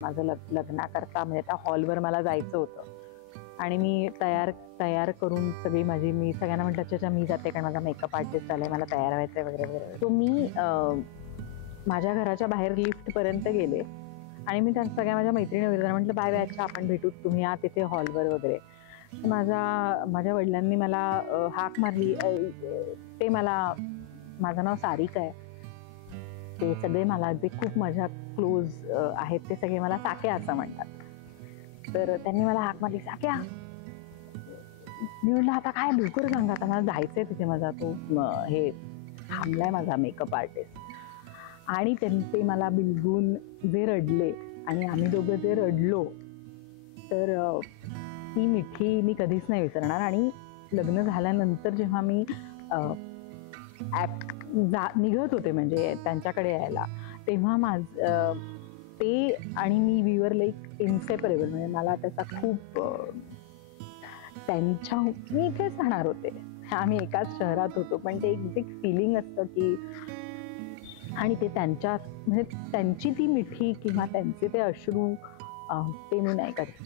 माझं लग्नाकरता म्हणजे त्या हॉलवर मला जायचं होतं आणि मी तयार करून सगळी मी सगळ्यांना म्हटलं अच्छा मी जाते कारण माझा मेकअप आर्टिस्ट आलाय, मला तयार व्हायचंय वगैरे वगैरे. तो मी माझ्या घराच्या बाहेर लिफ्ट पर्यंत गेले आणि मी त्या सगळ्या माझ्या मैत्रिणी वगैरे म्हटलं बाय बाय, अच्छा आपण भेटू, तुम्ही या तिथे हॉलवर वगैरे. माझ्या वडिलांनी मला हाक मारली. ते माझं नाव सारिका आहे. ते सगळे मला जे खूप माझ्या क्लोज आहेत ते सगळे मला साक्या असं म्हणतात. तर त्यांनी मला हाक मारली, साक्या. मी म्हटलं आता काय, लवकर सांगा, आता मला जायचंय तिथे, माझा तो हे थांबलाय माझा मेकअप आर्टिस्ट. आणि ते मला बिलगून जे रडले आणि आम्ही दोघं जे रडलो, तर ती मिठी मी कधीच नाही विसरणार. आणि लग्न झाल्यानंतर जेव्हा मी निघत होते म्हणजे त्यांच्याकडे यायला, तेव्हा ते आणि मी वर लाईक इन्सेपरेबल. म्हणजे मला त्याचा खूप मी इथेच राहणार होते, आम्ही एकाच शहरात होतो, पण ते एक फिलिंग असतं की, आणि ते म्हणजे त्यांची ती मिठी किंवा त्यांचे ते अश्रू ते मी नाही करत.